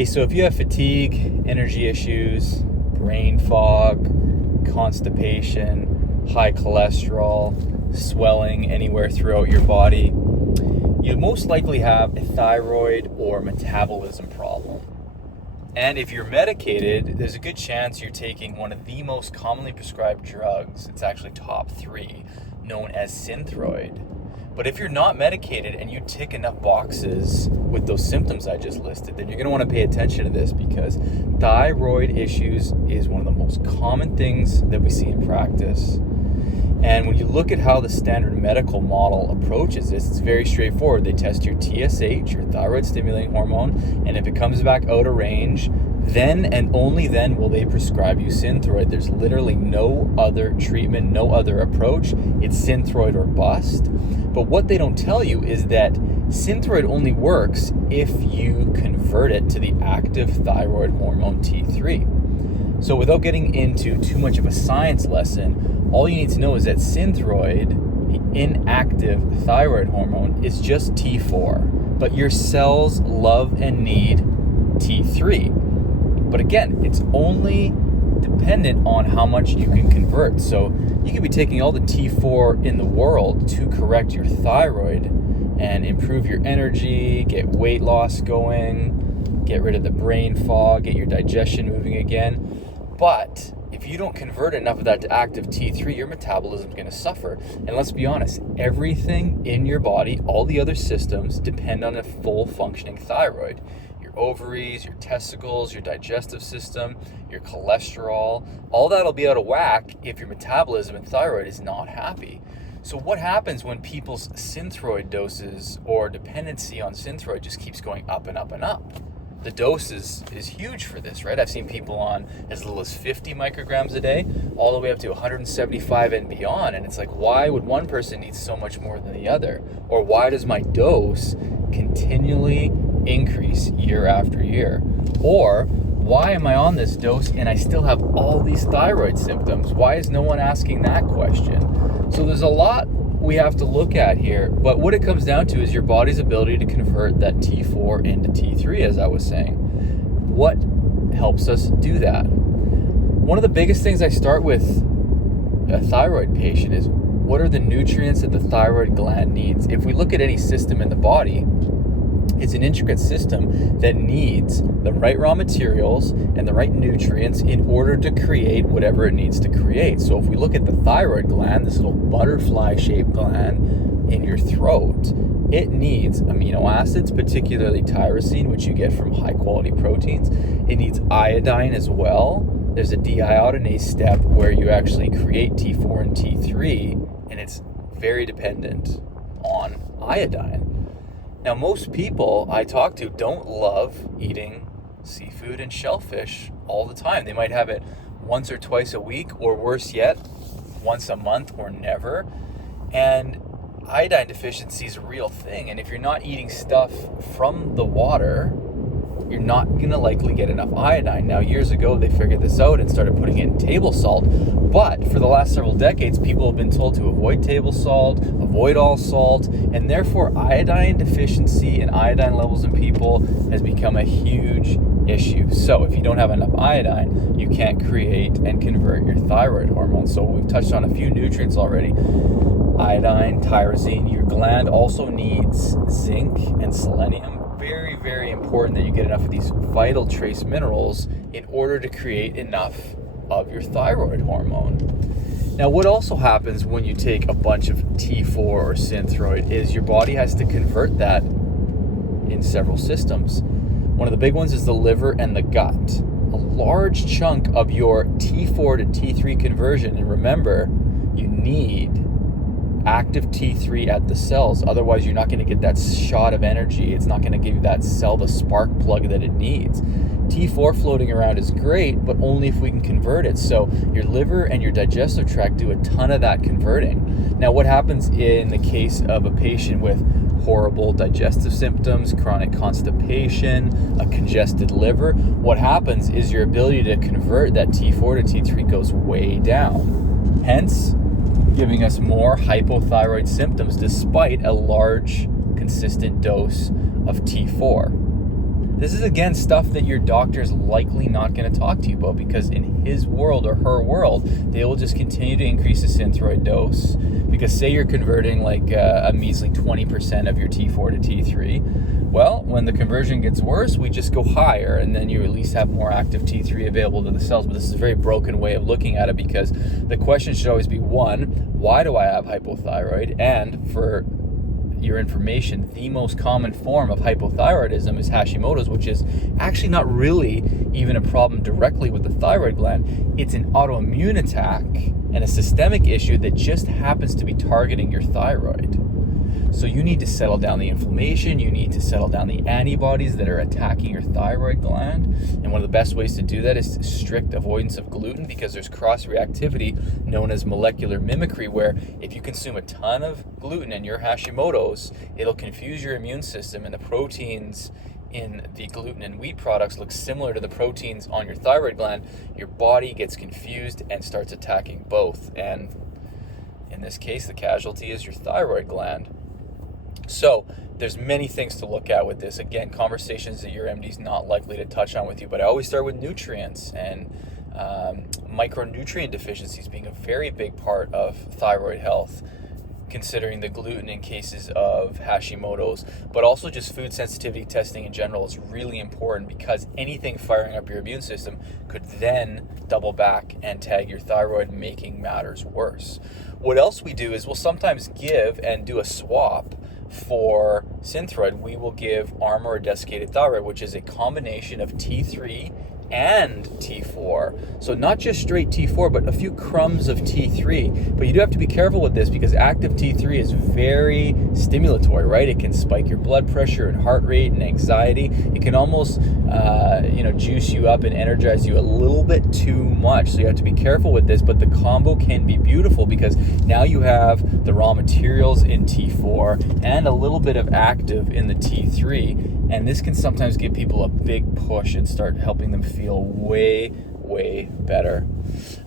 Hey, so if you have fatigue, energy issues, brain fog, constipation, high cholesterol, swelling anywhere throughout your body, you most likely have a thyroid or metabolism problem. And if you're medicated, there's a good chance you're taking one of the most commonly prescribed drugs. It's actually top 3, known as synthroid. But if you're not medicated and you tick enough boxes with those symptoms I just listed, then you're going to want to pay attention to this, because thyroid issues is one of the most common things that we see in practice. And when you look at how the standard medical model approaches this, it's very straightforward. They test your TSH, your thyroid stimulating hormone, and if it comes back out of range, then and only then will they prescribe you synthroid. There's literally no other treatment, no other approach. It's synthroid or bust. But what they don't tell you is that synthroid only works if you convert it to the active thyroid hormone T3. So without getting into too much of a science lesson, all you need to know is that synthroid, the inactive thyroid hormone, is just T4. But your cells love and need T3. But again, it's only dependent on how much you can convert. So you could be taking all the T4 in the world to correct your thyroid and improve your energy, get weight loss going, get rid of the brain fog, get your digestion moving again. But if you don't convert enough of that to active T3, your metabolism is going to suffer. And let's be honest, everything in your body, all the other systems, depend on a full functioning thyroid. Your ovaries, your testicles, your digestive system, your cholesterol, all that'll be out of whack if your metabolism and thyroid is not happy. So what happens when people's synthroid doses or dependency on synthroid just keeps going up and up and up? The dose is huge for this, right? I've seen people on as little as 50 micrograms a day, all the way up to 175 and beyond. And it's like, why would one person need so much more than the other? Or why does my dose continually increase year after year? Or why am I on this dose and I still have all these thyroid symptoms? Why is no one asking that question? So there's a lot we have to look at here, but what it comes down to is your body's ability to convert that T4 into T3, as I was saying. What helps us do that? One of the biggest things I start with a thyroid patient is, what are the nutrients that the thyroid gland needs? If we look at any system in the body, it's an intricate system that needs the right raw materials and the right nutrients in order to create whatever it needs to create. So if we look at the thyroid gland, this little butterfly-shaped gland in your throat, it needs amino acids, particularly tyrosine, which you get from high-quality proteins. It needs iodine as well. There's a deiodinase step where you actually create T4 and T3, and it's very dependent on iodine. Now, most people I talk to don't love eating seafood and shellfish all the time. They might have it once or twice a week, or worse yet, once a month or never. And iodine deficiency is a real thing. And if you're not eating stuff from the water, you're not going to likely get enough iodine. Now, years ago, they figured this out and started putting it in table salt. But for the last several decades, people have been told to avoid table salt, avoid all salt, and therefore iodine deficiency and iodine levels in people has become a huge issue. So if you don't have enough iodine, you can't create and convert your thyroid hormone. So we've touched on a few nutrients already. Iodine, tyrosine. Your gland also needs zinc and selenium. Very, very important that you get enough of these vital trace minerals in order to create enough of your thyroid hormone. Now, what also happens when you take a bunch of T4 or synthroid is your body has to convert that in several systems. One of the big ones is the liver and the gut. A large chunk of your T4 to T3 conversion, and remember, you need active T3 at the cells, otherwise you're not going to get that shot of energy. It's not going to give you that cell the spark plug that it needs. T4 floating around is great, but only if we can convert it. So your liver and your digestive tract do a ton of that converting. Now, what happens in the case of a patient with horrible digestive symptoms, chronic constipation, a congested liver? What happens is your ability to convert that T4 to T3 goes way down. Hence, giving us more hypothyroid symptoms despite a large, consistent dose of T4. This is, again, stuff that your doctor's likely not going to talk to you about, because in his world or her world, they will just continue to increase the synthroid dose. Because say you're converting like a measly 20% of your T4 to T3. Well, when the conversion gets worse, we just go higher, and then you at least have more active T3 available to the cells. But this is a very broken way of looking at it, because the question should always be, one, why do I have hypothyroid? And for your information, the most common form of hypothyroidism is Hashimoto's, which is actually not really even a problem directly with the thyroid gland. It's an autoimmune attack and a systemic issue that just happens to be targeting your thyroid. So you need to settle down the inflammation, you need to settle down the antibodies that are attacking your thyroid gland. And one of the best ways to do that is strict avoidance of gluten, because there's cross-reactivity known as molecular mimicry, where if you consume a ton of gluten in your Hashimoto's, it'll confuse your immune system, and the proteins in the gluten and wheat products look similar to the proteins on your thyroid gland. Your body gets confused and starts attacking both. And in this case, the casualty is your thyroid gland. So there's many things to look at with this. Again, conversations that your MD's not likely to touch on with you, but I always start with nutrients and micronutrient deficiencies being a very big part of thyroid health, considering the gluten in cases of Hashimoto's, but also just food sensitivity testing in general is really important, because anything firing up your immune system could then double back and tag your thyroid, making matters worse. What else we do is we'll sometimes give and do a swap for synthroid. We will give Armour or desiccated thyroid, which is a combination of T3 and T4. So not just straight T4, but a few crumbs of T3. But you do have to be careful with this, because active T3 is very stimulatory, right? It can spike your blood pressure and heart rate and anxiety. It can almost juice you up and energize you a little bit too much. So you have to be careful with this, but the combo can be beautiful, because now you have the raw materials in T4 and a little bit of active in the T3. And this can sometimes give people a big push and start helping them feel way better.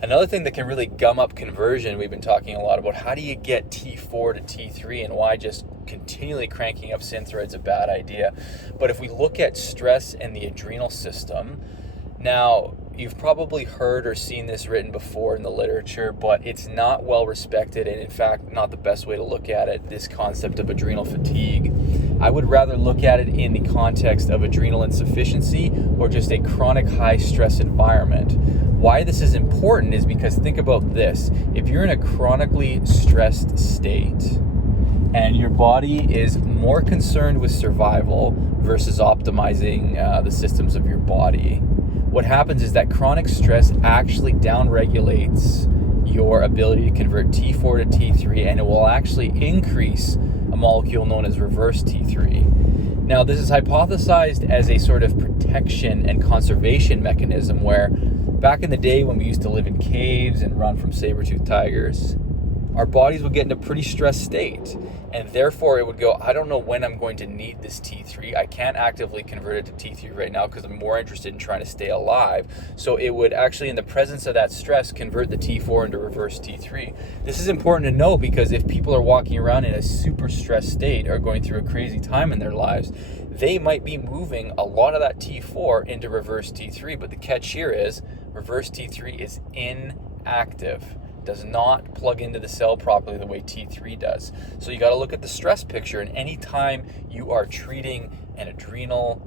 Another thing that can really gum up conversion, we've been talking a lot about how do you get T4 to T3 and why just continually cranking up synthroid is a bad idea. But if we look at stress and the adrenal system, now you've probably heard or seen this written before in the literature, but it's not well respected, and in fact not the best way to look at it, this concept of adrenal fatigue. I would rather look at it in the context of adrenal insufficiency or just a chronic high stress environment. Why this is important is because think about this. If you're in a chronically stressed state and your body is more concerned with survival versus optimizing the systems of your body, what happens is that chronic stress actually downregulates your ability to convert T4 to T3, and it will actually increase a molecule known as reverse T3. Now, this is hypothesized as a sort of protection and conservation mechanism, where back in the day when we used to live in caves and run from saber-toothed tigers, our bodies would get in a pretty stressed state, and therefore it would go, I don't know when I'm going to need this T3. I can't actively convert it to T3 right now because I'm more interested in trying to stay alive. So it would actually, in the presence of that stress, convert the T4 into reverse T3. This is important to know, because if people are walking around in a super stressed state or going through a crazy time in their lives, they might be moving a lot of that T4 into reverse T3. But the catch here is reverse T3 is inactive. Does not plug into the cell properly the way T3 does. So you got to look at the stress picture, and anytime you are treating an adrenal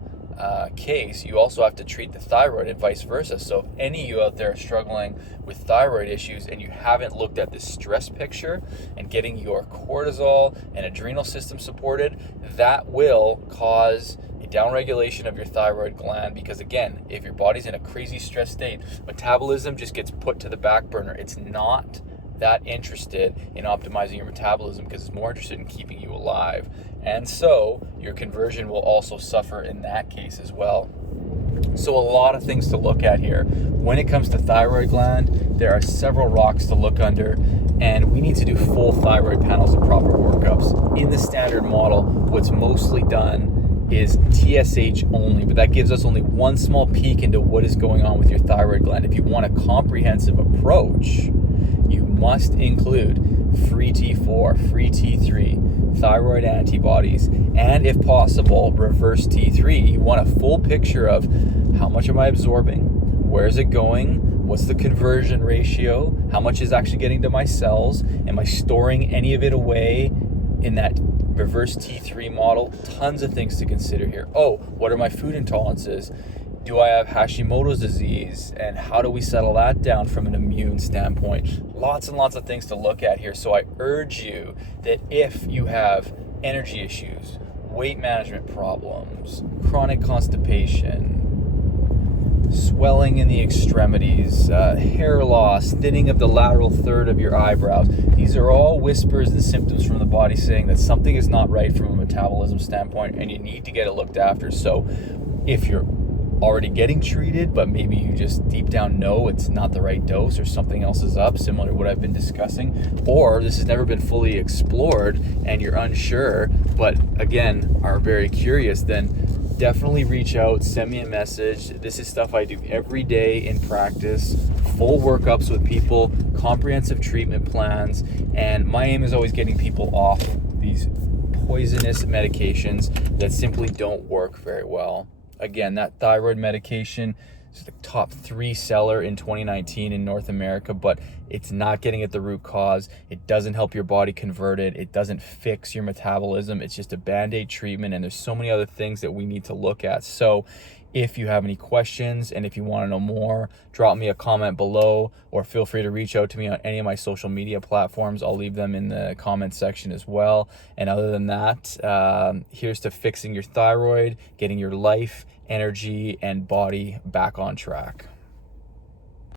case, you also have to treat the thyroid and vice versa. So if any of you out there are struggling with thyroid issues and you haven't looked at the stress picture and getting your cortisol and adrenal system supported, that will cause a downregulation of your thyroid gland, because again, if your body's in a crazy stress state, metabolism just gets put to the back burner. It's not that interested in optimizing your metabolism because it's more interested in keeping you alive. And so your conversion will also suffer in that case as well. So a lot of things to look at here. When it comes to thyroid gland, there are several rocks to look under, and we need to do full thyroid panels and proper workups. In the standard model, what's mostly done is TSH only, but that gives us only one small peek into what is going on with your thyroid gland. If you want a comprehensive approach, you must include free T4, free T3, thyroid antibodies, and if possible, reverse T3. You want a full picture of how much am I absorbing, where's it going, what's the conversion ratio, how much is actually getting to my cells, am I storing any of it away in that reverse T3 model? Tons of things to consider here. Oh, what are my food intolerances? Do I have Hashimoto's disease? And how do we settle that down from an immune standpoint? Lots and lots of things to look at here. So I urge you that if you have energy issues, weight management problems, chronic constipation, swelling in the extremities, hair loss, thinning of the lateral third of your eyebrows. These are all whispers and symptoms from the body saying that something is not right from a metabolism standpoint and you need to get it looked after. So if you're already getting treated, but maybe you just deep down know it's not the right dose or something else is up, similar to what I've been discussing, or this has never been fully explored and you're unsure, but again, are very curious, then definitely reach out, send me a message. This is stuff I do every day in practice, full workups with people, comprehensive treatment plans, and my aim is always getting people off these poisonous medications that simply don't work very well. Again, that thyroid medication is the top 3 seller in 2019 in North America, but it's not getting at the root cause. It doesn't help your body convert it. It doesn't fix your metabolism. It's just a Band-Aid treatment, and there's so many other things that we need to look at. So if you have any questions and if you want to know more, drop me a comment below or feel free to reach out to me on any of my social media platforms. I'll leave them in the comment section as well. And other than that, here's to fixing your thyroid, getting your life, energy, and body back on track.